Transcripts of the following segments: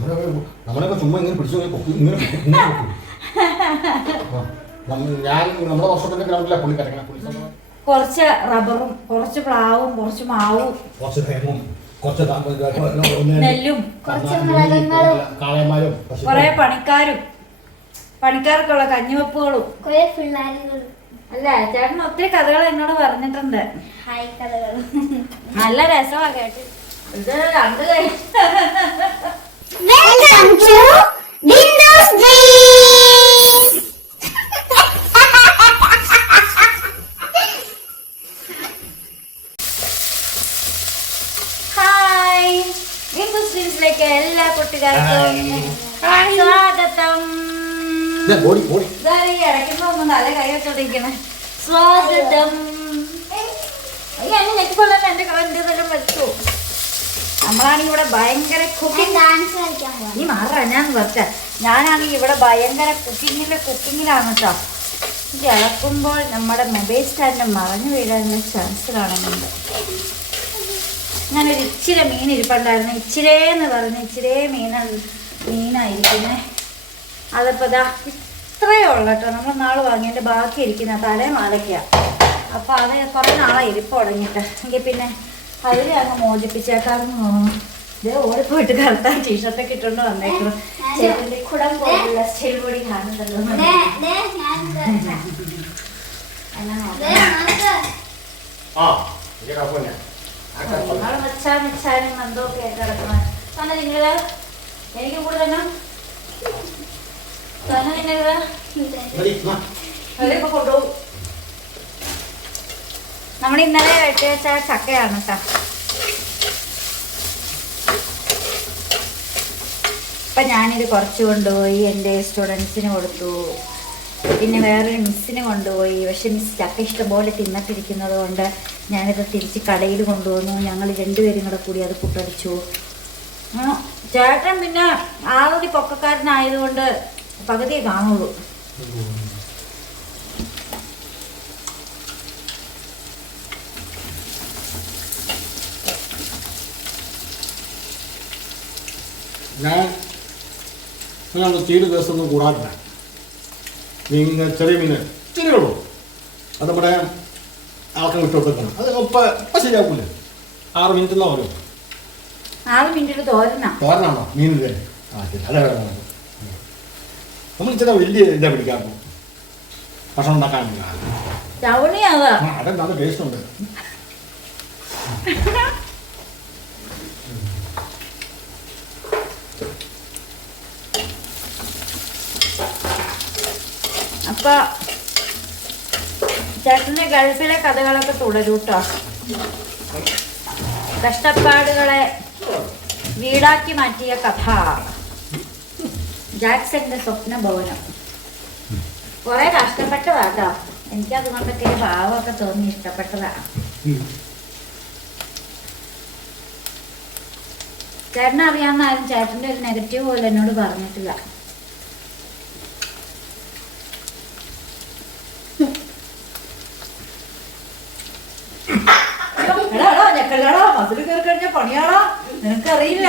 നമ്മളെ- നമ്മളെയൊക്കെ ചുമ്മാ ഇങ്ങനെ പിടിച്ചു ഇങ്ങനെ ഞാൻ നമ്മുടെ വർഷത്തിന്റെ ഗ്രൗണ്ടിലെ പുള്ളി കിടക്കണം കുറച്ച് റബ്ബറും കുറച്ച് പ്ലാവും കുറച്ച് മാവും. കുറച്ച് തേങ്ങും കുറച്ച് നെല്ലും കാളയന്മാരും കുറെ പണിക്കാരും. പണിക്കാർക്കുള്ള കഞ്ഞിവെപ്പുകളും. കുറെ പിള്ളേരുകളും. അല്ല ചേട്ടൻ ഒത്തിരി കഥകൾ എന്നോട് പറഞ്ഞിട്ടുണ്ട്. നല്ല രസമാണ് കേട്ട്. ഇത് രണ്ട് കൈ welcome to Windows Dreams Hi ഇൻഡസ്ട്രീസിലേക്ക് എല്ലാ കുട്ടികൾക്കും സ്വാഗതം. Body body. ഇതാരീ ഇടയ്ക്കുമ്പോ ഒന്ന് തല കൈ വെച്ചോണ്ടിരിക്കണേ. സ്വാഗതം. അയ്യോ അങ്ങനെ നെറ്റിക്കൊള്ളാൻ എന്റെ എന്തെങ്കിലും വെച്ചു? നമ്മളാണെങ്കിൽ ഇവിടെ ഭയങ്കര കുക്കിംഗ് ഡാൻസ് കളിക്കാൻ നീ മാറാ ഞാൻ വെച്ച ഞാനാണെങ്കിൽ ഇവിടെ ഭയങ്കര കുക്കിങ്ങിൽ കുക്കിങ്ങിലാണ് കേട്ടോ ഇത് ഇളക്കുമ്പോൾ നമ്മുടെ മൊബൈൽ സ്റ്റാൻഡ് മറഞ്ഞു വീഴാനുള്ള ചാൻസ് കാണുന്നുണ്ട്. ഞാനൊരു ഇച്ചിരി മീൻ ഇരിപ്പുണ്ടായിരുന്നു. ഇച്ചിരേ എന്ന് പറഞ്ഞ് ഇച്ചിരേ മീൻ മീനായിരിക്കുന്നേ. അതിപ്പോൾ ഇതാ ഇത്രയേ ഉള്ളൂ കേട്ടോ നമ്മൾ നാളെ വാങ്ങിയതിന്റെ ബാക്കി ഇരിക്കുന്ന തലേ മാലയ്ക്കാണ് അപ്പോൾ അത് കുറേ നാളെ ഇരിപ്പ് തുടങ്ങിയിട്ട്. എങ്കിൽ പിന്നെ അതിൽ അങ്ങ് മോചിപ്പിച്ചേക്കാന്ന് തോന്നുന്നു. ഇത് ഓടിപ്പോയിട്ട് കറുത്ത ടീഷർട്ടൊക്കെ ഇട്ടുകൊണ്ട് വന്നേക്കുന്നു. ചേട്ടന്റെ കുടം പോലുള്ള സ്റ്റൈൽ കൂടി കാണുന്നുണ്ടല്ലോ. ദേ, ദേ, ഞാൻ കേൾക്കാം. എന്നാ ദേ, ആ ഇത് കുഴപ്പമില്ല ആ, കുഴപ്പമില്ല. നിങ്ങൾ വെച്ചാൽ വെച്ചാലും എന്തൊക്കെ കിടക്കണം തന്നെ നിങ്ങൾ? എനിക്ക് കൂടുതൽ തന്നെ നിങ്ങൾ? കൊണ്ടുപോകും. നമ്മൾ ഇന്നലെ വെട്ടി വെച്ച ചക്കയാണ് കേട്ടോ അപ്പം ഞാനിത് കുറച്ച് കൊണ്ടുപോയി എന്റെ സ്റ്റുഡൻസിന് കൊടുത്തു. പിന്നെ വേറൊരു മിസ്സിന് കൊണ്ടുപോയി. പക്ഷെ മിസ് ചക്ക ഇഷ്ടംപോലെ തിന്നിട്ടിരിക്കുന്നത് കൊണ്ട് ഞാനിത് തിരിച്ച് കടയിൽ കൊണ്ടുവന്നു. ഞങ്ങൾ രണ്ടുപേരും കൂടെ കൂടി അത് പുട്ടടിച്ചു. ചേട്ടൻ പിന്നെ ആളുടെ പൊക്കക്കാരനായതുകൊണ്ട് പകുതിയെ കാണുള്ളൂ. ഞാൻ ഞാൻ തീരെ ദിവസമൊന്നും കൂടാറില്ല. മീൻ ചെറിയ മീൻ ചെറിയ ഉള്ളൂ. അത് നമ്മുടെ ആൾക്കം ഇട്ട് കൊടുക്കണം അത് ഇപ്പം ഇപ്പം ശരിയാക്കൂലേ? ആറ് മിനിറ്റ് എന്നാ വരും ആറ് മിനിറ്റ് തോരനാ. തോരണാണോ മീനിന്റെ ആ ശരി. അതെ. നമ്മൾ ഇച്ചിരി വലിയ ഇതാ പിടിക്കാറുള്ളൂ ഭക്ഷണം ഉണ്ടാക്കാൻ അതെന്താ അതെ. നല്ല ടേസ്റ്റ് ഉണ്ട്. അപ്പൊ ചേട്ടന്റെ ഗൾഫിലെ കഥകളൊക്കെ തുടരും കേട്ടോ കഷ്ടപ്പാടുകളെ വീടാക്കി മാറ്റിയ കഥ. ജാക്സന്റെ സ്വപ്ന ഭവനം കുറെ കഷ്ടപ്പെട്ടതാട്ടോ എനിക്ക് എനിക്കത് കൊണ്ടൊക്കെ ഭാവമൊക്കെ തോന്നി ഇഷ്ടപ്പെട്ടതാ. ചേട്ടനറിയാവുന്ന ആരും ചേട്ടന്റെ ഒരു നെഗറ്റീവ് പോലും എന്നോട് പറഞ്ഞിട്ടില്ല എടാ എടാ മതിൽ കയറി കഴിഞ്ഞ പണിയാടാ നിനക്കറിയില്ല.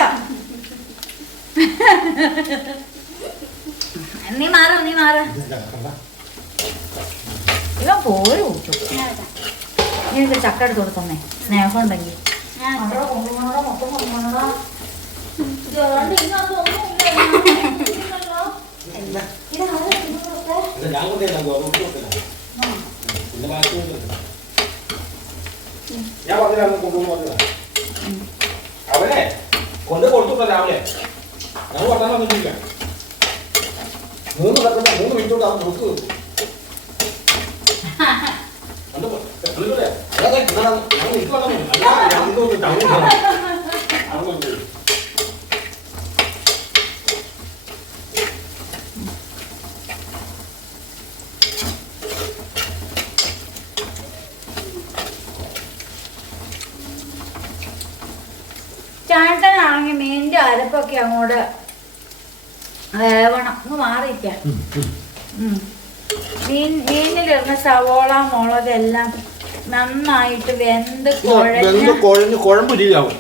നീ മാറ നീ മാറ. ഇവൻ പോരും. ഊറ്റും നീ എനിക്ക് ചക്ക എടുത്ത് കൊടുത്തന്നേ. സ്നേഹം ഉണ്ടെങ്കിൽ. ഞാൻ പറഞ്ഞു കൊണ്ടുപോകുന്നു അവനെ കൊണ്ട് കൊടുത്തുട്ടോ രാവിലെ. ഞാൻ വർത്താനം വന്നിട്ടില്ല. മൂന്ന് നടക്കുന്ന മൂന്ന് മിനിറ്റ് കൊണ്ട് അവൻ നോക്ക് കണ്ടോ? അല്ല, ഞാൻ ഇത് വന്നു. ടൗണിൽ വന്നു. അവൻ വന്നു. ചേട്ടനാണെങ്കിൽ മീനിന്റെ അരപ്പൊക്കെ അങ്ങോട്ട് വേവണം ഒന്ന് മാറിയിരിക്കാം. മീൻ മീനിലിരുന്ന സവോള മുളക് എല്ലാം നന്നായിട്ട് വെന്ത് കുഴഞ്ഞു കുഴഞ്ഞ് കുഴഞ്ഞ് കുഴമ്പ് രീതിയാവും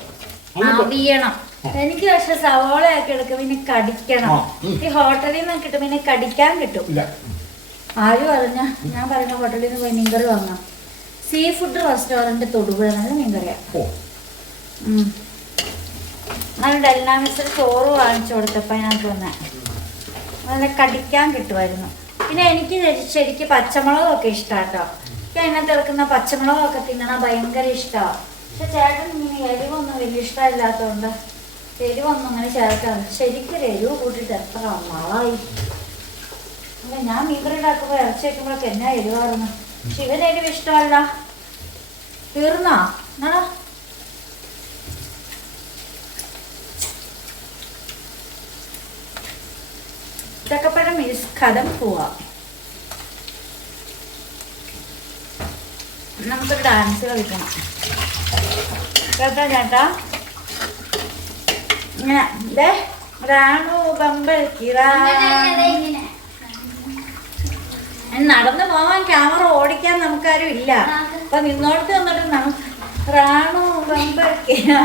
അവിയണം എനിക്ക് പക്ഷെ സവോളയൊക്കെ എടുക്കും പിന്നെ കടിക്കണം. ഈ ഹോട്ടലിൽ നിന്ന് കിട്ടും പിന്നെ കടിക്കാൻ കിട്ടും. ആരും പറഞ്ഞ? ഞാൻ പറഞ്ഞ ഹോട്ടലിൽ നിന്ന് പോയി മീൻകറി വാങ്ങാം. സീ ഫുഡ് റെസ്റ്റോറന്റ് തൊടുപുഴ നല്ല മീൻകറിയാണ് ഡെൽനാമിസ് ഉം. ഞാൻ ഡെൽനാമിസിൽ ചോറ് വാങ്ങിച്ചു കൊടുത്തപ്പോൾ ഞാൻ തോന്നേ. നല്ല കടിക്കാൻ കിട്ടുമായിരുന്നു. പിന്നെ എനിക്ക് ശരിക്കും പച്ചമുളകൊക്കെ ഇഷ്ടാട്ടോ. എനിക്ക് അതിനകത്ത് തിളക്കുന്ന പച്ചമുളകൊക്കെ തിന്നണം ഭയങ്കര ഇഷ്ടമാണ് പക്ഷെ ചേട്ടൻ ഇങ്ങനെ എരിവൊന്നും വലിയ ഇഷ്ടമില്ലാത്തതുകൊണ്ട് എരിവൊന്നും അങ്ങനെ ചേർക്കാറ് ശരിക്കും എരിവ് കൂട്ടിയിട്ട് എത്ര നാളായി. അല്ല ഞാൻ ഉണ്ടാക്കുമ്പോൾ ഇറച്ചി വെക്കുമ്പോഴൊക്കെ എന്നാ എരിവായിരുന്നു പക്ഷെ എരിവ് ഇഷ്ടമല്ല. തീർന്നാ? എന്നാ? ചക്കപ്പഴം മീൻസ് കഥം പോവാ. നമുക്കൊരു ഡാൻസ് കളിക്കണം. കേട്ടോ? ചേട്ടാ ഇങ്ങനെ റാണു ബമ്പൽക്കിറാ ഇങ്ങനെ നടന്നു പോവാൻ ക്യാമറ ഓടിക്കാൻ നമുക്കാരും ഇല്ല. അപ്പൊ നിന്നോടത്ത് വന്നിട്ട് നമുക്ക് റാണു ബമ്പൽക്കിറാ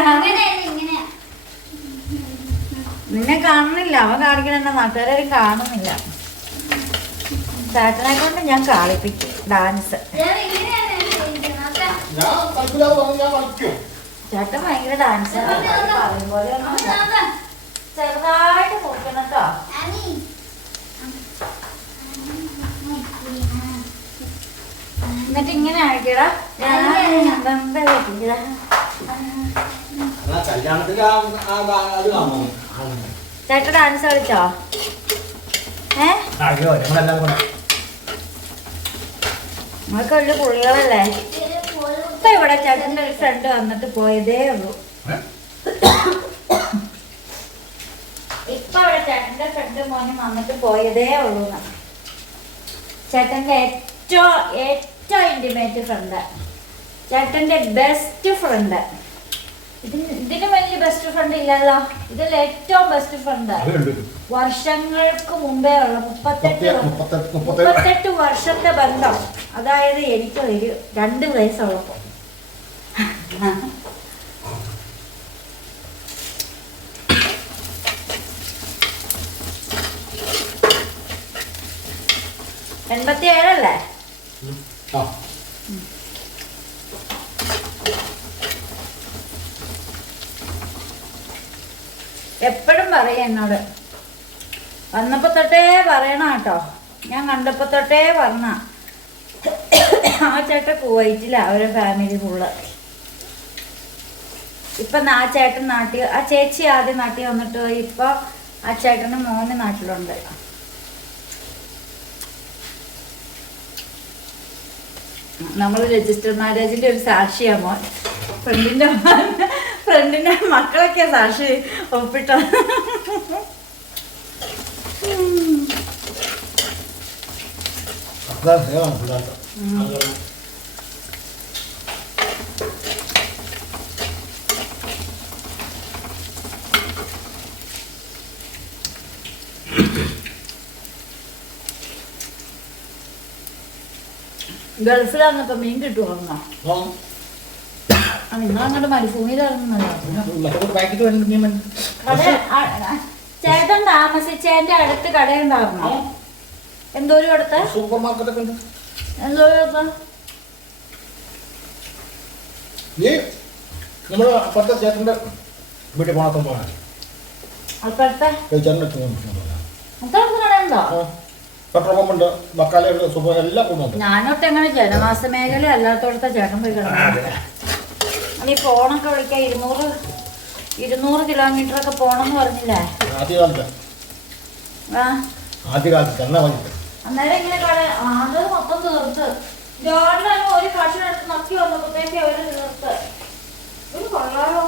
ആ, നിന്നെ കാണുന്നില്ല. അവൻ കാണിക്കണ നാട്ടുകാരും കാണുന്നില്ല. ചേട്ടനെ കൊണ്ട് ഞാൻ കാളിപ്പിക്കും. ഡാൻസ്. ഞാൻ. ഞാൻ ഞാൻ ചേട്ടൻ ഭയങ്കര ഡാൻസ് ചെറുതായിട്ട് ആമി. എന്നിട്ട് ഇങ്ങനെ ആക്കിയടാ എന്നാ കല്യാണത്തിന് അത് ചേട്ടൻ ഡാൻസ് കളിച്ചോ? ഏ? അയ്യോ ഞങ്ങളെല്ലാം കൂടെ നമ്മൾക്ക് വലിയ പുള്ളികളല്ലേ ഇപ്പൊ ഇവിടെ ചേട്ടന്റെ ഒരു ഫ്രണ്ട് വന്നിട്ട് പോയതേ ഉള്ളൂ. ഏ? ഇപ്പൊ ഇവിടെ ചേട്ടന്റെ ഫ്രണ്ട് മോനും വന്നിട്ട് പോയതേ ഉള്ളൂ. ഏറ്റവും ഏറ്റവും ഇന്റിമേറ്റ് ഫ്രണ്ട് ചേട്ടന്റെ ബെസ്റ്റ് ഫ്രണ്ട് വലിയ ബെസ്റ്റ് ഫ്രണ്ട് ഇല്ലല്ലോ. ഇതിൽ ഏറ്റവും ബെസ്റ്റ് ഫ്രണ്ട് വർഷങ്ങൾക്ക് മുമ്പേ ഉള്ള മുപ്പത്തെട്ട് മുപ്പത്തെട്ട് വർഷത്തെ ബന്ധം. അതായത് എനിക്ക് ഒരു രണ്ട് വയസ്സുള്ളപ്പോ എൺപത്തി ഏഴല്ലേ ആ എപ്പോഴും പറയും എന്നോട്. വന്നപ്പോ തൊട്ടേ പറയണ കേട്ടോ. ഞാൻ കണ്ടപ്പോ തൊട്ടേ പറഞ്ഞ. ആ ചേട്ട കുവൈറ്റില്ല അവരെ ഫാമിലി ഫുള്ള് ഇപ്പൊ ആ ചേട്ടൻ നാട്ടിൽ ആ ചേച്ചി ആദ്യം നാട്ടിൽ വന്നിട്ട് ഇപ്പൊ ആ ചേട്ടന് മോന് നാട്ടിലുണ്ട്. നമ്മൾ രജിസ്റ്റർ മാരേജിന്റെ ഒരു സാക്ഷിയാ മോൻ. ഫ്രണ്ടിന്റെ ഫ്രണ്ടിന്റെ മക്കളൊക്കെ സാക്ഷി ഒപ്പിട്ട. ഗൾഫിലാന്നപ്പോ മീൻ കിട്ടുവാങ്ങോ ചേട്ടൻ താമസിച്ചതിന്റെ അടുത്ത് കടയുണ്ടായിരുന്നോ എന്തോരും അടുത്ത് സൂപ്പർ മാർക്കറ്റൊക്കെ ഉണ്ട്. എന്തോരും അടുത്ത് നീ നമ്മുടെ അപ്പുറത്തെ ചേട്ടന്റെ വീട്ടിൽ പോകാൻ അപ്പുറത്തെ? സൂപ്പർ എല്ലാം കൊണ്ടുണ്ട് ഞാനൊട്ട് എങ്ങനെ ജനവാസ മേഖല അല്ലാത്തോടത്തെ ചേട്ടൻ പോയി കിടന്നു. ഈ ഫോണൊക്കെ വിളിക്കാൻ ഇരുന്നൂറ് ഇരുന്നൂറ് കിലോമീറ്റർ ഒക്കെ പോണെന്ന് പറഞ്ഞില്ലേ? അന്നേരം ഇങ്ങനെ കട അത് മൊത്തം തീർത്ത്. ജോർഡൻ ഒരു കഷ്ണം എടുത്ത് നക്കി വന്നപ്പോഴത്തേക്ക് അവർ തീർത്ത്. ഒരു കൊള്ളാലോ.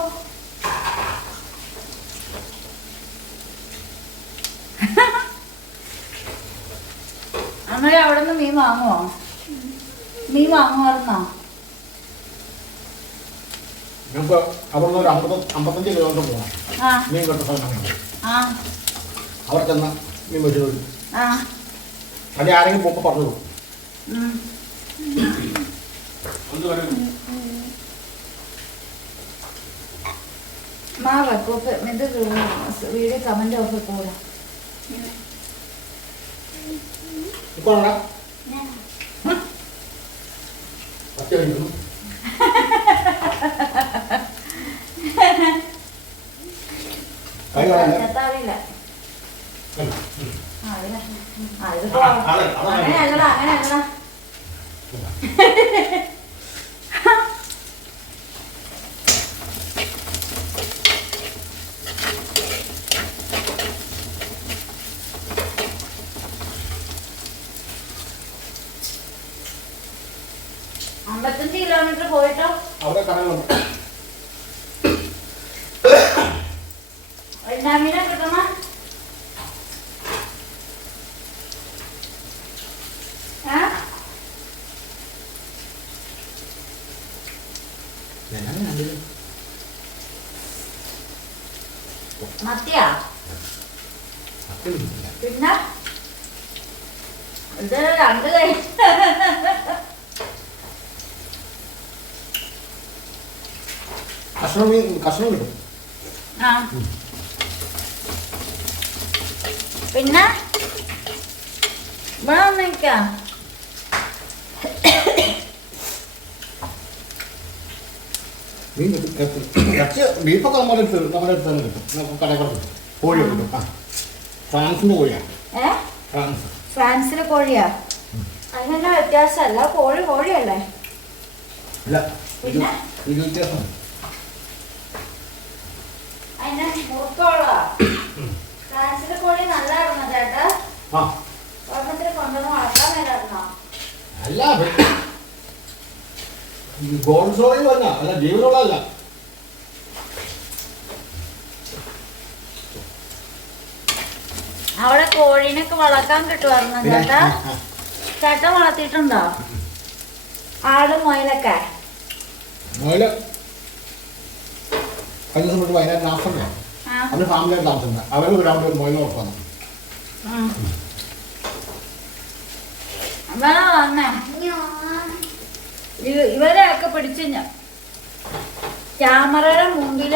അന്നേരം അവിടെ നിന്ന് മീൻ വാങ്ങുവോ? മീൻ വാങ്ങുമായിരുന്നോ? നമുക്ക് അവിടെ നിന്ന് ഒരു അമ്പത് അമ്പത്തഞ്ച് കിലോമീറ്റർ പോകണം ആ. മീൻ കെട്ട സ്ഥലമാണ് ആ. അവിടെ ചെന്ന് മീൻ വെച്ച് വരും ആ. അല്ലെങ്കിൽ ആരെങ്കിലും പോകുമ്പോൾ പറഞ്ഞു കൊടുക്കും ഇത് വീഡിയോ കമന്റ് ഒക്കെ ഇപ്പോൾ കഴിക്കുന്നു കൈ കളയണ്ട. ചെത്താവില്ല ഉം, ഉം. ആ, അതിന്. ആ, ഇതിപ്പോ ആ, അതെ, അതെ. അങ്ങനെയല്ലടാ അങ്ങനെയല്ലടാ അമ്പത്തഞ്ച് കിലോമീറ്റർ പോയിട്ടോ? അവിടെ കടകളുണ്ട് രണ്ടാമീനെ കിട്ടണ ആ ഞാനാണ് കണ്ടത്. മത്തിയാ അത്രയൊന്നുമില്ല. പിന്നെ ഇത് രണ്ട് കൈ കഷ്ണം മീൻ കഷ്ണം കിട്ടും ആ പിന്നെ വന്നിക്കാം മീൻ കിട്ടും ഇറച്ചി- ഇറച്ചി ബീഫൊക്കെ നമ്മുടെ അടുത്ത് നമ്മുടെ അടുത്ത് തന്നെ കിട്ടും നമുക്ക് കടയിൽ കൂടെ കിട്ടും കോഴി കിട്ടും ആ ഫ്രാൻസിന്റെ കോഴിയാണ് ഏ ഫ്രാൻസ് ഫ്രാൻസിലെ കോഴിയാ അതിനെന്നാ വ്യത്യാസമല്ല കോഴി കോഴിയല്ലേ ഇല്ല ഇത് പിന്നെ? ഇത് വ്യത്യാസം അതിന്റെ മുറുക്കമുള്ള ഫ്രാൻസിലെ കോഴി നല്ലായിരുന്നോ ചേട്ടാ ആ ഓർമ്മത്തിൽ കൊണ്ടുവന്ന് വളർത്താൻ മേലായിരുന്നോ അല്ല ഗോൾഡ് സ്റ്റോറേജ് അല്ല അല്ല ജീവനുള്ളതല്ല അവിടെ കോഴീനൊക്കെ വളർത്താൻ കിട്ടുമായിരുന്നു ചേട്ടാ. ചേട്ടൻ വളർത്തിയിട്ടുണ്ടോ? ആടും മുയലൊക്കെ. മുതൽ കഴിഞ്ഞ ദിവസം വയനാട് ഫാമിലിയായിട്ട് ഉറപ്പാണ് ഇവരെയൊക്കെ പിടിച്ച് ഞാൻ ക്യാമറയുടെ മുമ്പിൽ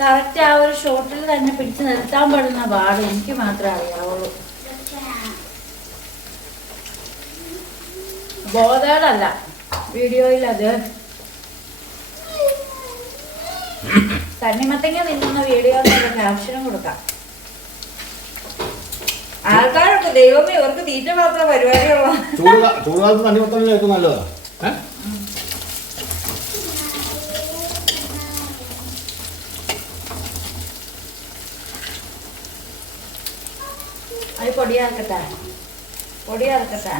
കറക്റ്റ് ആ ഒരു ഷോട്ടിൽ തന്നെ പിടിച്ചു നിർത്താൻ പാടുന്ന പാട് എനിക്ക് മാത്രമേ അറിയാവുള്ളൂ. ബോധേടല്ല വീഡിയോയിൽ അത് തണ്ണിമത്തങ്ങ നിന്നുന്ന വീഡിയോ ക്യാപ്ഷനും കൊടുക്കാം. ആൾക്കാരൊക്കെ ദൈവമേ ഇവർക്ക് തീറ്റ മാത്രം പരിപാടിയുള്ളൂ. ചൂടുകാലത്ത് തണ്ണി തണ്ണിമത്തല്ലേ ഏറ്റവും നല്ലതാ. അത് പൊടിയാക്കട്ടെ. പൊടിയാക്കട്ടെ.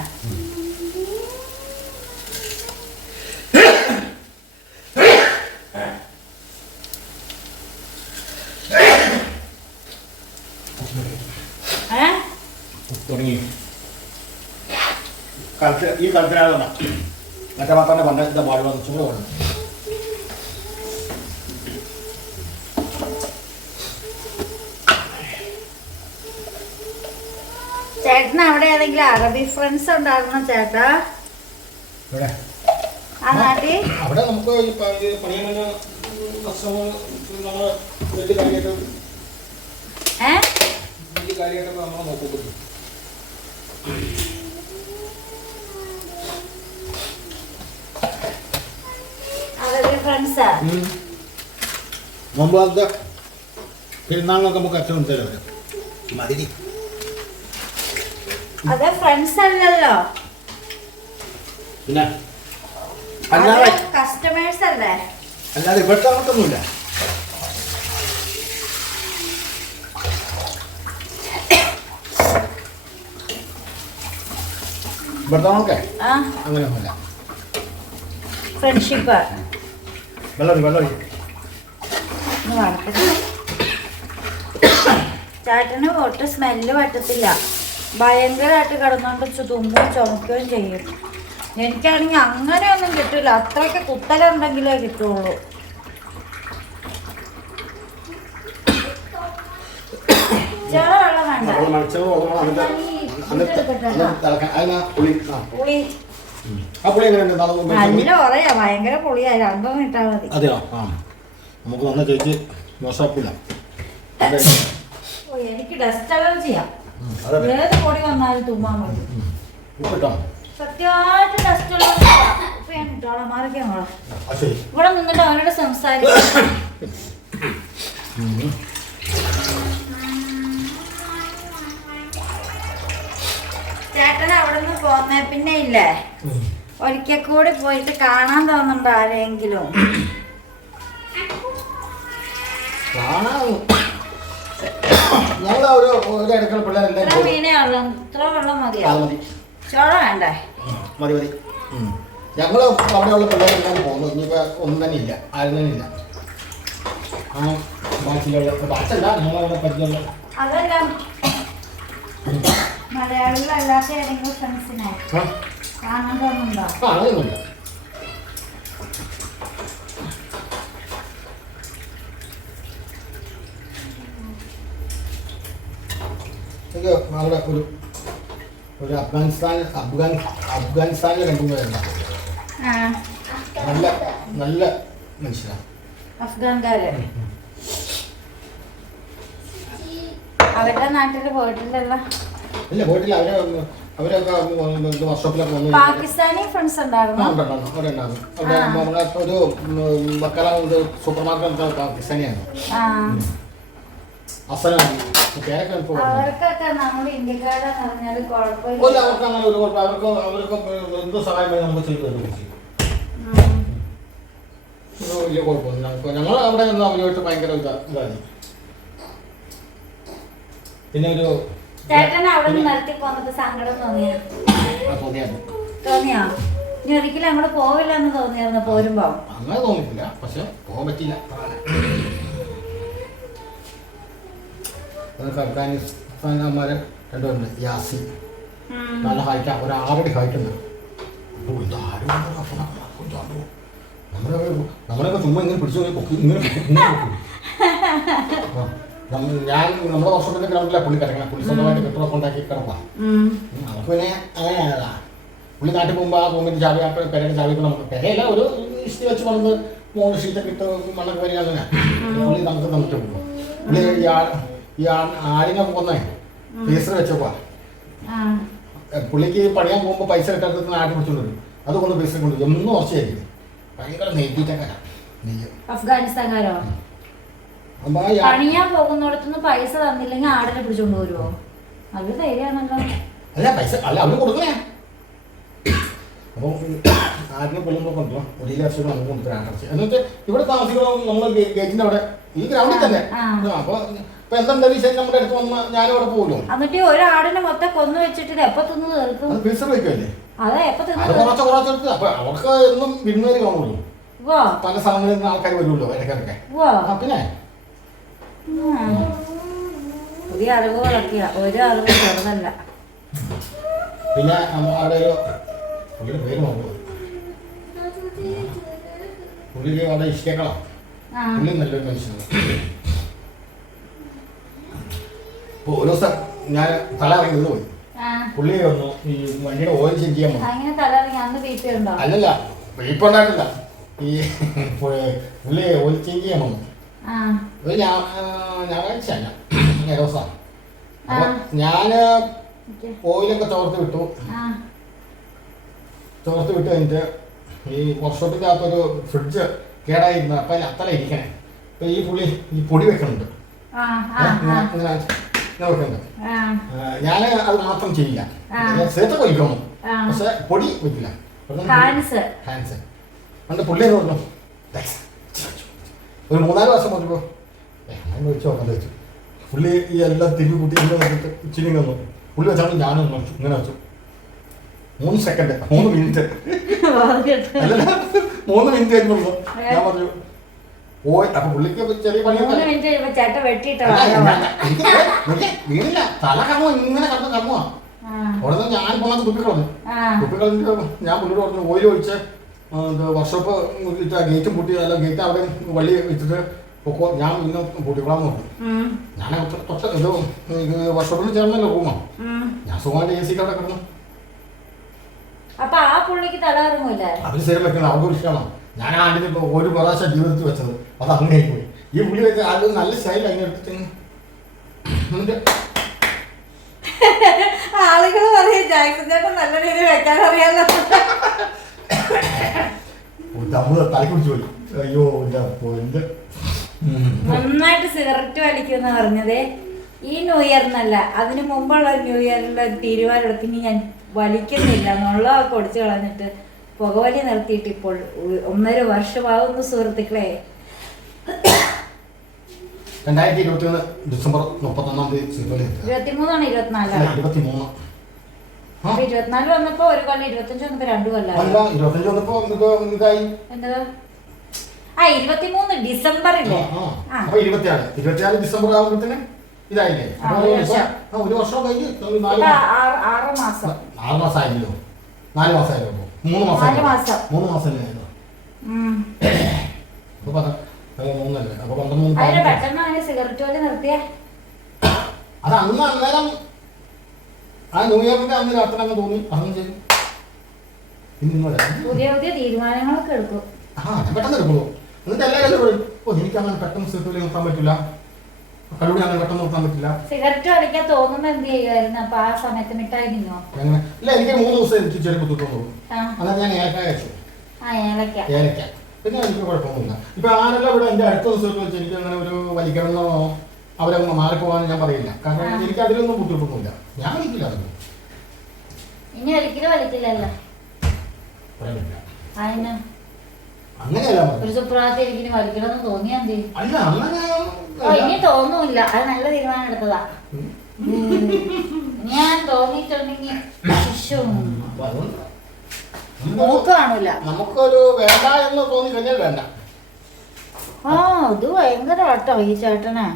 കലത്ത് ഈ കലത്തിനാണ് മറ്റേ പാത്രന്റെ പണ്ടത്തെ പാട് വന്ന് ചൂട് ചേട്ടന് അവിടെ ഏതെങ്കിലും അറബി ഫ്രണ്ട്സ് ഉണ്ടായിരുന്നോ ചേട്ടാ? ഇവിടെ ആ നാട്ടിൽ? അവിടെ നമുക്ക് ഈ പ- ഈ പണിയുന്ന കസ്റ്റമർ നമ്മൾ വലിയ കാര്യമായിട്ട് വലിയ കാര്യമായിട്ടൊക്കെ നമ്മൾ നോക്കും അറബി ഫ്രണ്ട്സാ മുമ്പ് കാലത്ത് പെരുന്നാളിനൊക്കെ നമുക്ക് അച്ഛൻ തരാം. മതിരി. അത് ഫ്രണ്ട്സ് അല്ലല്ലോ. പിന്നെ? അല്ലാതെ കസ്റ്റമേഴ്സ് അല്ലേ? അല്ലാതെ ഇവിടുത്തെ അങ്ങോട്ടൊന്നുമില്ല ഇവിടുത്തെ ആൾക്കെ? അങ്ങനെ ഫ്രണ്ട്ഷിപ്പ് വെള്ളം വെള്ളം ചേട്ടന് ഒട്ടും സ്മെല്ല് പറ്റത്തില്ല. ഭയങ്കരമായിട്ട് കിടന്നുകൊണ്ട് തുമ്മുകയും ചുമക്കുകയും ചെയ്യും. എനിക്കാണെങ്കിൽ അങ്ങനെയൊന്നും കിട്ടില്ല അത്രയ്ക്ക് കുത്തലുണ്ടെങ്കിലേ കിട്ടുള്ളൂ. ചെറുവെള്ളം വെള്ളം വേണ്ട. ആ പുളി നാളെ നല്ല പറയാ. ഭയങ്കര പുളിയായി. ഇട്ടാൽ മതി. അതെയോ? ആ. നമുക്ക് വന്ന ചേച്ചി മോശമാക്കില്ല ഓ എനിക്ക് ഡസ്റ്റ് അലർജിയാ ഏത് പൊടി വന്നാലും തുമ്മാൻ മതി. സത്യമായിട്ട് ഡസ്റ്റ് അലർജിയാ ശരി. ഇവിടെ നിന്നിട്ട് അവനോട് സംസാരിക്കും. ചേട്ടൻ അവിടെ നിന്ന് പോന്നേ പിന്നെ ഇല്ലേ. ഒരിക്കൽ കൂടി പോയിട്ട് കാണാൻ തോന്നുന്നുണ്ടോ ആരെങ്കിലും. ഞങ്ങൾ അവിടെയുള്ള പിള്ളേരെല്ലാം പോകുന്നു. ഇനിയിപ്പോൾ ഒന്നും തന്നെ ഇല്ല. ആരും തന്നെ ഇല്ല. ആ ബാച്ചിലുള്ള ബാച്ചല്ല ഞങ്ങളവിടെ പരിചയമുള്ള മലയാളികളല്ലാത്ത ഏതെങ്കിലും ഫ്രണ്ട്സിനെ കാണാൻ തോന്നുന്നുണ്ടോ? അങ്ങനെയൊന്നുമില്ല ഇത് അവിടെ ഒരു ഒരു അഫ്ഗാനിസ്ഥാൻ അഫ്ഗാൻ അഫ്ഗാനിസ്ഥാനിലെ രണ്ടുപേരുണ്ട് നല്ല നല്ല മനുഷ്യരാണ് അഫ്ഗാൻകാര്. അവരുടെ നാട്ടിൽ പോയിട്ടില്ലല്ലോ. ഇല്ല പോയിട്ടില്ല. അവർ അവരൊക്കെ വർക്ക്ഷോപ്പിലൊക്കെ വന്നു പാകിസ്ഥാനി ഫ്രണ്ട്സ് ഉണ്ടായിരുന്നു? ഉണ്ടായിരുന്നു ഉണ്ട്, ഉണ്ട്, ഉണ്ട്. അവിടെ ഉണ്ടാകും അവിടെ. ഒരു മക്കള സൂപ്പർ മാർക്കറ്റ് പാകിസ്ഥാനിയാണ്. അവർക്കൊക്കെ നമ്മൾ ഇന്ത്യക്കാരെന്ന് പറഞ്ഞാൽ കുഴപ്പമില്ല. അവർക്ക് അങ്ങനെ ഒരു കുഴപ്പം അവർക്ക് അവർക്ക് എന്ത് സഹായം വേണമെങ്കിൽ നമുക്ക് ചെയ്തു. ഇത് വലിയ കുഴപ്പമൊന്നും ഞങ്ങൾ അവിടെ നിന്ന് അവരുമായിട്ട് ഭയങ്കര പിന്നെ ഒരു ചേട്ടൻ അവിടെ നിന്ന് നിർത്തി പോന്നപ്പോ സങ്കടം തോന്നിയ? ആ, തോന്നിയായിരുന്നു. തോന്നിയോ? ഇനി ഒരിക്കലും അങ്ങോട്ട് പോവില്ല എന്ന് തോന്നിയായിരുന്നു പോരുമ്പോ. അങ്ങനെ തോന്നിയിട്ടില്ല. പക്ഷെ പോകാൻ പറ്റില്ല അഫ്ഗാനിസ്ഥാൻമാര് രണ്ടുപേരുണ്ട്. യാസി. നല്ല ഹൈറ്റാ. ഒരു ആറടി ഹൈറ്റ് ഉണ്ട്? നമ്മളെ നമ്മളൊക്കെ ചുമ്മാ ഇങ്ങനെ പിടിച്ചു ഇങ്ങനെ ഇങ്ങനെ ഞാൻ നമ്മുടെ വർഷത്തിന്റെ ഗ്രൗണ്ടിലാണ് പുള്ളി കിടക്കണം. പുള്ളി സ്വന്തമായിട്ട് കെട്ടിടം ഉണ്ടാക്കി കിടക്കാം. നമുക്ക് പിന്നെ അങ്ങനെയാണല്ല പുള്ളി നാട്ടിൽ പോകുമ്പോൾ ആ പോകുമ്പോൾ ചാവി ആ പെരയുടെ ചാവിക്ക് നമുക്ക് പെരയല്ല ഒരു ഇഷ്ടി വെച്ച് വന്നത് മൂന്ന് ഷീറ്റൊക്കെ ഇട്ട് മണ്ണൊക്കെ വരിക അങ്ങനെ പുള്ളി നമുക്ക് തന്നിട്ട് പോകും പുള്ളി ഈ ആടിനെ പോകുന്നേ ഫീസർ വെച്ചോപ്പാ ആ. പുള്ളിക്ക് പണിയാൻ പോകുമ്പോൾ പൈസ കിട്ടാത്ത നാട്ടിൽ പിടിച്ചോണ്ട് വരും. അതുകൊണ്ട് പൈസ കൊണ്ട് എന്നും ഉറച്ചായിരിക്കും ഭയങ്കര നെയ്റ്റിട്ടൊക്കെ നെയ്യ്. അഫ്ഗാനിസ്ഥാൻകാരോ? പണിയാൻ പോകുന്നിടത്തുനിന്ന് പൈസ തന്നില്ലെങ്കിൽ ആടിനെ പിടിച്ചോണ്ട് വരുമോ അത് ധൈര്യമാണല്ലോ. അല്ല പൈസ അല്ല അവന് കൊടുക്കണേ. അപ്പോൾ ആടിനെ കൊല്ലുമ്പോൾ കൊണ്ടുപോകാം ഒരു ലക്ഷം നമുക്ക് ഇവിടെ താമസിക്കണം നമ്മൾ ഗേറ്റിന്റെ അവിടെ ഈ ഗ്രൗണ്ടിൽ തന്നെ. ഇപ്പൊ ശരി നമ്മുടെ അടുത്ത് വന്ന് ഞാൻ അവിടെ പോകുമല്ലോ എന്നിട്ട് ഒരു ആടിനെ മൊത്തം കൊന്നു വെച്ചിട്ട് എപ്പോ തിന്ന് തീർക്കും? അത് ഫീസർ വയ്ക്കുമല്ലേ അതെ എപ്പോ തിന്ന് അത് തീർക്കും? കുറച്ച് കുറച്ച് എടുത്ത് അപ്പൊ അവർക്ക് എന്നും വിരുന്നുകാർ കാണുള്ളൂ വാ പല സ്ഥലങ്ങളിൽ നിന്ന് ആൾക്കാർ വരുമല്ലോ ഇടയ്ക്കിടയ്ക്ക് പിന്നെ. പുതിയ അറിവുകളൊക്കെയാ. ഒരു അറിവ് ചെറുതല്ല. പിന്നെ അവിടെ ഒരു പുള്ളിയുടെ പേര് നോക്കുക പുള്ളിക്ക് അവിടെ ഇഷ്ടേക്കളാം ആ. പുള്ളി നല്ലൊരു മനുഷ്യനാണ്. ഇപ്പോൾ ഒരു ദിവസം ഞാൻ തല ഇറങ്ങി നിന്ന് പോയി. പുള്ളി വന്നു. ഈ വണ്ടിയുടെ ഓയിൽ ചേഞ്ച് ചെയ്യാൻ അല്ലല്ല. ഈ പുള്ളി ഓയിൽ ചേഞ്ച് ആ ഒരു ഞായറാഴ്ച അല്ല ദിവസമാണ്. ഞാൻ ഓക്കേ. ഓയിലൊക്കെ ചോർത്ത് വിട്ടു. ചോർത്ത് വിട്ട് കഴിഞ്ഞിട്ട് ഈ വർക്ക്ഷോപ്പിന്റെ അകത്തൊരു ഫ്രിഡ്ജ് കേടായിരുന്നു. അപ്പം അതിന് അത്തല ഇരിക്കണേ. അപ്പം ഈ പുള്ളി ഈ പൊടി വെക്കണുണ്ട്. ഇങ്ങനെ വെക്കുന്നുണ്ട് ഞാൻ അത് മാത്രം ചെയ്യില്ല. സേത്ത് വലിക്കണം. പക്ഷെ പൊടി വെക്കില്ല. ഹാൻസ്. ഹാൻഡ്സ് അതുകൊണ്ട് പുള്ളി പറഞ്ഞു? "Thanks." ഒരു മൂന്നാൽ വർഷം പറഞ്ഞപ്പോൾ ഞാൻ വെച്ചോ അത് വെച്ചു പുള്ളി ഈ എല്ലാം തിരിഞ്ഞു കൂട്ടി ഇങ്ങനെ വെച്ചിട്ട് ഇച്ചിരി വന്നു. പുള്ളി വെച്ചാണ് ഞാനും വെച്ചു ഇങ്ങനെ വെച്ചു. മൂന്ന് സെക്കൻഡ് മൂന്ന് മിനിറ്റ് അല്ലല്ല മൂന്ന് മിനിറ്റ് കഴിഞ്ഞപ്പോൾ ഞാൻ പറഞ്ഞു ഓ അപ്പൊ പുള്ളിക്ക് ചെറിയ പണിയൊക്കെ വീണില്ല. തല കമ്മോ ഇങ്ങനെ കറങ്ങുക ആ. അവിടെ നിന്ന് ഞാൻ പോകാൻ കുപ്പിക്കളഞ്ഞു. കുപ്പിക്കളഞ്ഞിട്ട് ഞാൻ പുള്ളിയോട് പറഞ്ഞു ഓയിൽ ഒഴിച്ച് വർക്ക്ഷോപ്പ് ഗേറ്റും പൂട്ടി അല്ല ഗേറ്റ് അവിടെ വള്ളി വെച്ചിട്ട് പൊക്കോ. ഞാൻ ഇന്ന് പൊട്ടിക്കളാൻ പറഞ്ഞു ഞാൻ തൊട്ട് ഇത് വർക്ക്ഷോപ്പിൽ ചേർന്നല്ലോ റൂമാണ്. ഞാൻ സുഖമായിട്ട് എ സിക്ക് അവിടെ കിടന്നു. അപ്പൊ ആ പുള്ളിക്ക് തല ഇറങ്ങൂലേ അവർ സ്ഥിരം വെക്കണം അവർക്ക് ഇഷ്ടമാണ്. ഞാൻ ആണ്ടിന് ഒരു പ്രാവശ്യം ജീവിതത്തിൽ വെച്ചത്. അത് അങ്ങനെ പോയി ഈ പുള്ളി വെച്ച് അത് നല്ല സ്റ്റൈൽ അങ്ങനെ എടുത്തിട്ട് ആളുകൾ പറയും ജാക്സൺ ചേട്ടൻ നല്ല രീതിയിൽ വെക്കാൻ അറിയാലോ. പോയി. അയ്യോ നന്നായിട്ട് സിഗരറ്റ് വലിക്കുന്ന പറഞ്ഞത്. ഈ ന്യൂ ഇയറിനല്ല അതിന് മുമ്പുള്ള ന്യൂ ഇയറിന്റെ തീരുമാനം എടുത്ത് ഇനി ഞാൻ വലിക്കുന്നില്ല. എന്നുള്ള കൊടിച്ചു കളഞ്ഞിട്ട് പുകവലി നിർത്തിയിട്ട് ഇപ്പോൾ ഒന്നര വർഷമാകുന്നു സുഹൃത്തുക്കളെ. രണ്ടായിരത്തി ഇരുപത്തി ഒന്ന് ഡിസംബർ മുപ്പത്തൊന്നാം തീയതി. ഇരുപത്തിമൂന്നാണ് ഇരുപത്തിനാലാണ്? ഇരുപത്തി മൂന്ന് ആ? അപ്പൊ ഇരുപത്തിനാല് വന്നപ്പോ ഒരു കൊല്ലം ഇരുപത്തഞ്ച് വന്നപ്പോ രണ്ടു അല്ല കൊല്ലം ഇരുപത്തഞ്ച് വന്നപ്പോ നിങ്ങൾക്ക് ഇതായി? എന്താ ആ ഇരുപത്തിമൂന്ന് ഡിസംബറില്ലേ? ആ, ആ. അപ്പൊ ഇരുപത്തിയാറ്. ഇരുപത്തിയാറ് ഡിസംബർ ആകുമ്പോഴത്തേന് ഇതായില്ലേ? ആ, അപ്പൊ ഒരു ഇപ്പൊ- വർഷം. ആ, ഒരു വർഷം കഴിഞ്ഞ് ഒരു നാല് ഇപ്പൊ മാസം. ആറ് ആറ് മാസം. ആറ് മാസം ആയില്ലോ? നാല് മാസം ആയില്ലോ? മൂന്ന് മാസം നാല് ആയില്ലോ. മാസം. മൂന്ന് മാസം അല്ലേ ആയില്ലോ. ഉം. അപ്പൊ പറ അപ്പൊ മൂന്നല്ലേ അപ്പൊ പന്ത്രണ്ട് മൂന്ന് അതിന് പതിനഞ്ച്. പെട്ടെന്ന് അങ്ങനെ സിഗരറ്റ് വലി നിർത്തിയേ അത് അന്ന് അന്നേരം ആ ന്യൂ ഇയറിന്റെ അന്ന് രാത്രി അങ്ങ് തോന്നി. അങ്ങ് ചെയ്തു? ഇന്ന് ഇങ്ങോട്ട് പുതിയ പുതിയ തീരുമാനങ്ങളൊക്കെ എടുക്കും. ആ ഞാൻ പെട്ടെന്ന് എടുക്കുള്ളൂ. എന്നിട്ട് എല്ലാവരും പറയും ഓ എനിക്ക് അങ്ങനെ പെട്ടെന്ന് സിഗരറ്റ് നിർത്താൻ പറ്റില്ല. കല്ലൂടി അങ്ങനെ പെട്ടെന്ന് നിർത്താൻ പറ്റില്ല. സിഗരറ്റ് വലിക്കാൻ തോന്നുമ്പോ എന്ത് ചെയ്യുമായിരുന്നു അപ്പൊ ആ സമയത്ത് മിഠായി നിന്നോ അങ്ങനെ ഇല്ല എനിക്ക് മൂന്ന് ദിവസം എനിക്ക് ചെറിയ ബുദ്ധിമുട്ടുള്ളൂ. ആ. അന്നേരം ഞാൻ ഏലക്കായ വെച്ചു ആ ഏലക്ക. ഏലക്ക. പിന്നെ എനിക്ക് കുഴപ്പമൊന്നുമില്ല. ഇപ്പൊ ആരെല്ലാം ഇവിടെ എന്റെ അടുത്ത ദിവസം വെച്ച് എനിക്ക് അങ്ങനെ ഒരു വലിക്കണമെന്നോ അവരങ്ങ് മാറിപ്പോകാൻ ഞാൻ പറയില്ല. കാരണം എനിക്ക് അതിലൊന്നും ബുദ്ധിമുട്ടൊന്നുമില്ല. ഞാൻ വലിക്കില്ല അതൊന്നും ഇനി ഒരിക്കലും വലിക്കില്ലല്ലോ അതിന് ഒരു പറഞ്ഞത്. ഒരിക്കലും വലിക്കണമെന്ന് തോന്നിയാ എന്ത്? ഓ ഇനി തോന്നൂല്ല. അത് നല്ല തീരുമാനം എടുത്തതാ. ഞാൻ തോന്നിയിട്ടുണ്ടെങ്കിൽ ശിശു മൂക്ക് കാണൂല. നമുക്കൊരു വേണ്ട എന്ന് തോന്നി കഴിഞ്ഞാൽ വേണ്ട. ആ ഇത് ഭയങ്കര കേട്ടോ ഈ ചേട്ടനെ.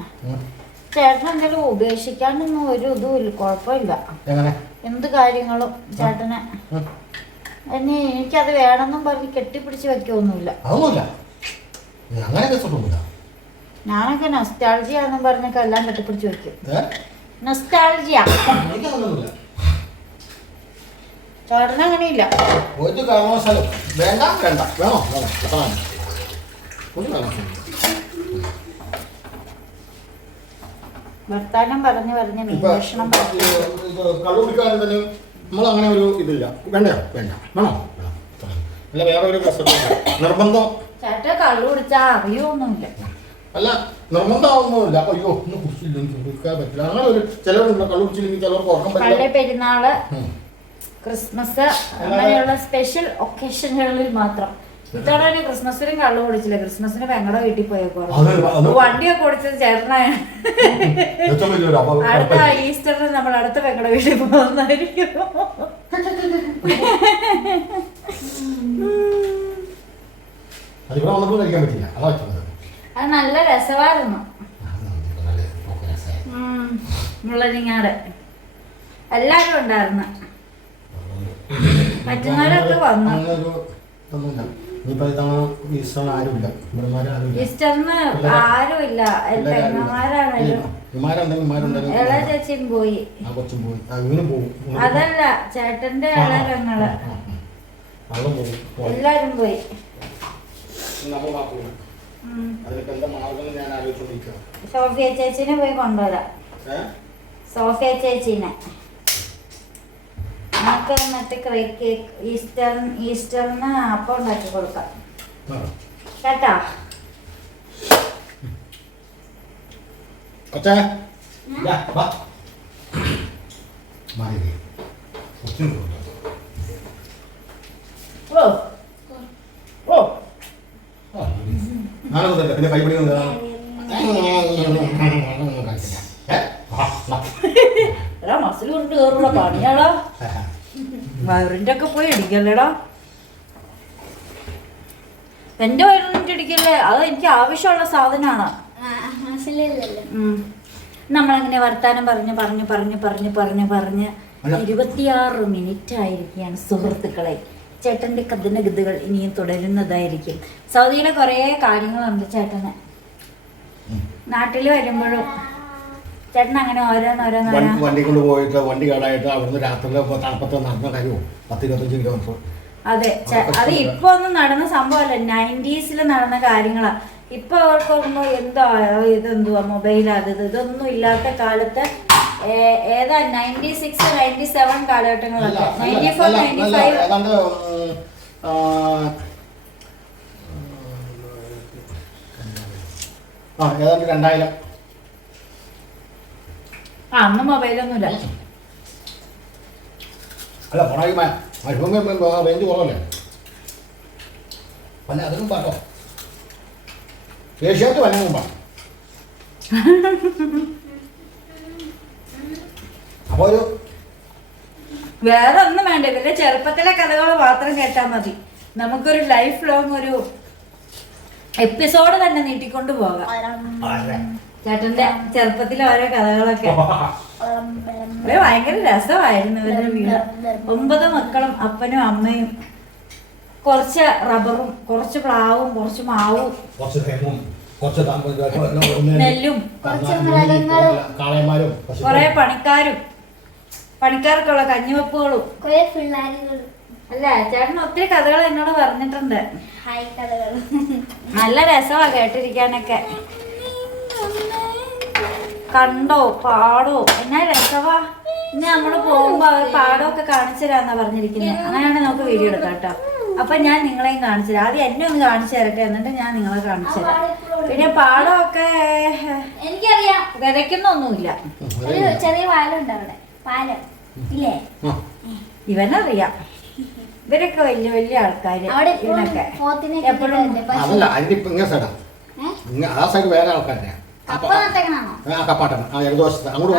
ചേട്ടൻ എന്തായാലും ഉപേക്ഷിക്കാനൊന്നും ഒരു ഇതും ഇല്ല. കുഴപ്പമില്ല. എന്ത് കാര്യങ്ങളും ചേട്ടനെ. എന്നെ എനിക്കത് വേണമെന്നും പറഞ്ഞ് കെട്ടിപ്പിടിച്ച് വെക്കൊന്നുമില്ല അതൊന്നുമില്ല. അങ്ങനെ ഞാനൊക്കെ നൊസ്റ്റാൾജിയാന്നും പറഞ്ഞൊക്കെ എല്ലാം കെട്ടിപ്പിടിച്ച് വെക്കും. നൊസ്റ്റാൾജിയ ചേട്ടൻ അങ്ങനെയില്ല ഒരു കാരണവശാലും വേണ്ട വേണ്ട. വേണോ? വേണോ എത്ര വേണം? ഒരു കാരണവശാലും വർത്താനം പറഞ്ഞു നമ്മൾ അങ്ങനെ ഒരു ഇതില്ല. വേണ്ടയോ? വേണ്ട. വേണോ? അല്ല വേറെ ഒരു നിർബന്ധം. ചേട്ടൻ കള്ളു കുടിച്ചാ അറിയൊന്നുമില്ല. അല്ല നിർബന്ധമാവുന്നില്ല അയ്യോ ഒന്ന് കുടിച്ചില്ല എനിക്ക് കുടിക്കാൻ പറ്റില്ല. അങ്ങനെ ഒരു ചിലവരുണ്ട് കള്ളു കുടിച്ചില്ലെങ്കിൽ ചിലവർക്ക് ഉറക്കം പറ്റില്ല പെരുന്നാൾ. ക്രിസ്മസ് അങ്ങനെയുള്ള സ്പെഷ്യൽ ഒക്കേഷനുകളിൽ മാത്രം. ഇത്തവണ ക്രിസ്മസിനും കള്ളു കുടിച്ചില്ല? ക്രിസ്മസിന് പെങ്ങളുടെ വീട്ടിൽ പോയേക്കോ വണ്ടിയൊക്കെ ഓടിച്ചത് ചേട്ടനാണ്. അടുത്ത ഈസ്റ്ററിന് നമ്മൾ അടുത്ത പെങ്ങളുടെ വീട്ടിൽ പോകുന്നതായിരിക്കും. അതാ നല്ല രസമായിരുന്നു. മുള്ളരിങ്ങാട്. എല്ലാരും ഉണ്ടായിരുന്നു. പറ്റുന്നവരൊക്കെ വന്നു. ഇനിയിപ്പോ ഇതാണ് ഈസ്റ്ററിന് ആരുമില്ല. ഇവിടുമാരും ആരുമില്ല. ഈസ്റ്ററിന് ആരുമില്ല. പെങ്ങന്മാരാണല്ലോ. ഇമാരുണ്ടെങ്കിൽ ഇമാരുണ്ടെങ്കിൽ ചേച്ചിയും പോയി. ആ കൊച്ചും പോയി. ഇവനും പോകും അതല്ല ചേട്ടന്റെ ഇളരങ്ങൾ അവളും പോകും. എല്ലാരും പോയി. സോഫിയ ചേച്ചിനെ പോയി കൊണ്ടുവരാം. സോഫിയ ചേച്ചീനെ. നമുക്ക് മറ്റേ ക്രേ കേക്ക് ഈസ്റ്റർ ഈസ്റ്ററിന് അപ്പം ഉണ്ടാക്കി കൊടുക്കാം കേട്ടോ കൊച്ചേ വാ. മാറി. കൊച്ചിന് കൊടുക്കാം. ഓ ഓ. ഞാനൊന്നും തരില്ല. പിന്നെ? ആ, ആ. എടാ മസിൽ കൊണ്ട് കയറുള്ള പണിയാടാ. വയറിന്റെ ഒക്കെ പോയി അടിക്കല്ലേടാ എന്റെ വയറിന്റെ ഇടിക്കല്ലേ? അത് എനിക്ക് ആവശ്യമുള്ള സാധനമാണ്. നമ്മളങ്ങനെ വർത്താനം പറഞ്ഞ് പറഞ്ഞ് പറഞ്ഞ് പറഞ്ഞ് പറഞ്ഞ് പറഞ്ഞ്. ഇരുപത്തിയാറ് മിനിറ്റ് ആയിരിക്കുകയാണ് സുഹൃത്തുക്കളെ. ചേട്ടന്റെ കഥനഗതികൾ ഇനിയും തുടരുന്നതായിരിക്കും. സൗദിയിലെ കുറേ കാര്യങ്ങളുണ്ട് ചേട്ടന്. നാട്ടിൽ വരുമ്പോഴും ചേട്ടൻ അങ്ങനെ ഓരോന്നോരോന്നോരോ വണ്ടി കൊണ്ട് പോയിട്ട് വണ്ടി കേടായിട്ട് അവിടുന്ന് രാത്രി തണുപ്പത്ത് നടന്ന കാര്യവും പത്ത് ഇരുപത്തഞ്ച് കിലോമീറ്റർ അതെ അത് ഇപ്പൊ ഒന്നും നടന്ന സംഭവമല്ല. നയന്റീസിൽ നടന്ന കാര്യങ്ങളാ. ഇപ്പൊ അവർക്കൊന്നും എന്താ ഇതെന്തുവാ? മൊബൈൽ അത് ഇതൊന്നും ഇല്ലാത്ത കാലത്ത് ഏതാ? നയന്റി സിക്സ് നയന്റി സെവൻ കാലഘട്ടങ്ങളല്ല നയന്റി ഫോർ നയന്റി ഫൈവ് ആ ഏതാണ്ട് രണ്ടായിരം. ആ അന്ന് മൊബൈലൊന്നും ഇല്ല അല്ല ഫോണായി മരുഭൂമി റേഞ്ച് കുറവല്ലേ? അല്ല അതിനും പാട്ടോ? ഏഷ്യാക്ക് വല്ല മുമ്പാ. അപ്പോൾ ഒരു വേറെ ഒന്നും വേണ്ട. ഇവരുടെ ചെറുപ്പത്തിലെ കഥകൾ മാത്രം കേട്ടാൽ മതി. നമുക്കൊരു ലൈഫ് ലോങ് ഒരു എപ്പിസോഡ് തന്നെ നീട്ടിക്കൊണ്ട് പോകാം. ചേട്ടന്റെ ചെറുപ്പത്തിലെ ഓരോ കഥകളൊക്കെ. ഭയങ്കര രസമായിരുന്നു ഇവരുടെ വീട്. ഒമ്പത് മക്കളും അപ്പനും അമ്മയും. കുറച്ച് റബ്ബറും കുറച്ച് പ്ലാവും കുറച്ച് മാവും. കുറച്ച് തേങ്ങും കുറച്ച് നെല്ലും കുറച്ച് മൃഗങ്ങളും. കാളയന്മാരും കുറെ പണിക്കാരും. പണിക്കാർക്കുള്ള കഞ്ഞിവെപ്പുകളും. അല്ല ചേട്ടൻ ഒത്തിരി കഥകൾ എന്നോട് പറഞ്ഞിട്ടുണ്ട്. നല്ല രസമാ കേട്ടിരിക്കാനൊക്കെ. കണ്ടോ പാടോ? എന്നാ രസവാ. ഇനി നമ്മൾ പോകുമ്പോ അവർ പാടമൊക്കെ കാണിച്ചു തരാന്നാ പറഞ്ഞിരിക്കുന്നത് അങ്ങനെയാണെങ്കിൽ നമുക്ക് വീഡിയോ എടുക്കാം കേട്ടോ. അപ്പൊ ഞാൻ നിങ്ങളെയും കാണിച്ചു തരാം. ആദ്യം എന്നെ ഒന്ന് കാണിച്ചു തരട്ടെ എന്നിട്ട് ഞാൻ നിങ്ങളെ കാണിച്ചു തരാം. പിന്നെ പാടമൊക്കെ എനിക്കറിയാം. വിതയ്ക്കുന്നൊന്നുമില്ല. ഒരു ചെറിയ പാലുണ്ട് അവിടെ. പാലം. ഇല്ലേ? ഇവനറിയാം. ഇവരൊക്കെ വലിയ വലിയ ആൾക്കാര് അവിടെ ഇവനൊക്കെ. പോത്തിനെ എപ്പോഴും ആ. സൈഡ് വേറെ നട്ടേക്കണാണോ ആ കപ്പാട്ടൻ ആ ഇടതുവശത്ത് അങ്ങോട്ട്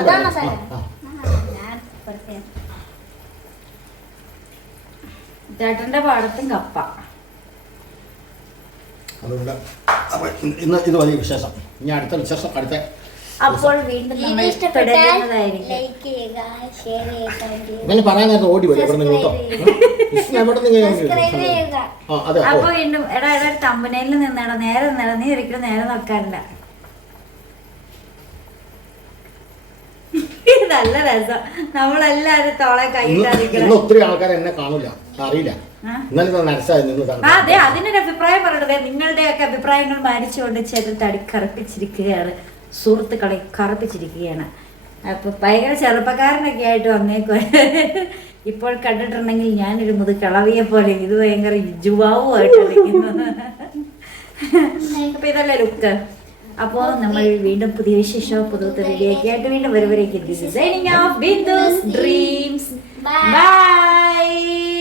ചേട്ടന്റെ പാടത്തും കപ്പ. അതുകൊണ്ട് അപ്പൊ ഇന്ന് ഇത് വലിയ വിശേഷം. ഇനി അടുത്ത വിശേഷം അടുത്ത അപ്പോൾ വീണ്ടും നമ്മൾ തുടരുന്നതായിരിക്കും ലൈക്ക് ചെയ്യുക ഷെയർ ചെയ്യുക ഇങ്ങനെ പറയാൻ നേരത്തെ ഓടി വരും ഇവിടെ കേട്ടോ എവിടെ നിന്ന് സബ്സ്ക്രൈബ് ചെയ്യുക. ആ അതെ ഓ. അപ്പൊ വീണ്ടും എടാ എടാ തമ്പനയിൽ നിന്നേടാ. നേരെ നിന്നേടാ. നീ ഒരിക്കലും നേരെ നോക്കാറില്ല. നല്ല രസം. നമ്മളെല്ലാരും തോളെ ഇന്ന് ഒത്തിരി ആൾക്കാർ എന്നെ കാണൂല. അറിയില്ല. അതെ അതിനൊരു അഭിപ്രായം പറയണത് നിങ്ങളുടെയൊക്കെ അഭിപ്രായങ്ങൾ മാനിച്ചുകൊണ്ട് ചേട്ടൻ തടി കറുപ്പിച്ചിരിക്കുകയാണ്. സുഹൃത്തുക്കളെ കറുപ്പിച്ചിരിക്കുകയാണ്. അപ്പൊ ഭയങ്കര ചെറുപ്പക്കാരനൊക്കെ ആയിട്ട് വന്നേക്കോ ഇപ്പോൾ കണ്ടിട്ടുണ്ടെങ്കിൽ ഞാനൊരു മുത് കിളവിയെ പോലെ ഇത് ഭയങ്കര ജുവാവുമായിട്ട് അപ്പൊ ഇതല്ലേ ലുക്ക്? അപ്പോൾ നമ്മൾ വീണ്ടും പുതിയ വിശേഷം ഒക്കെ ആയിട്ട് വീണ്ടും ഓഫ് ഡ്രീംസ് Bye. ബൈ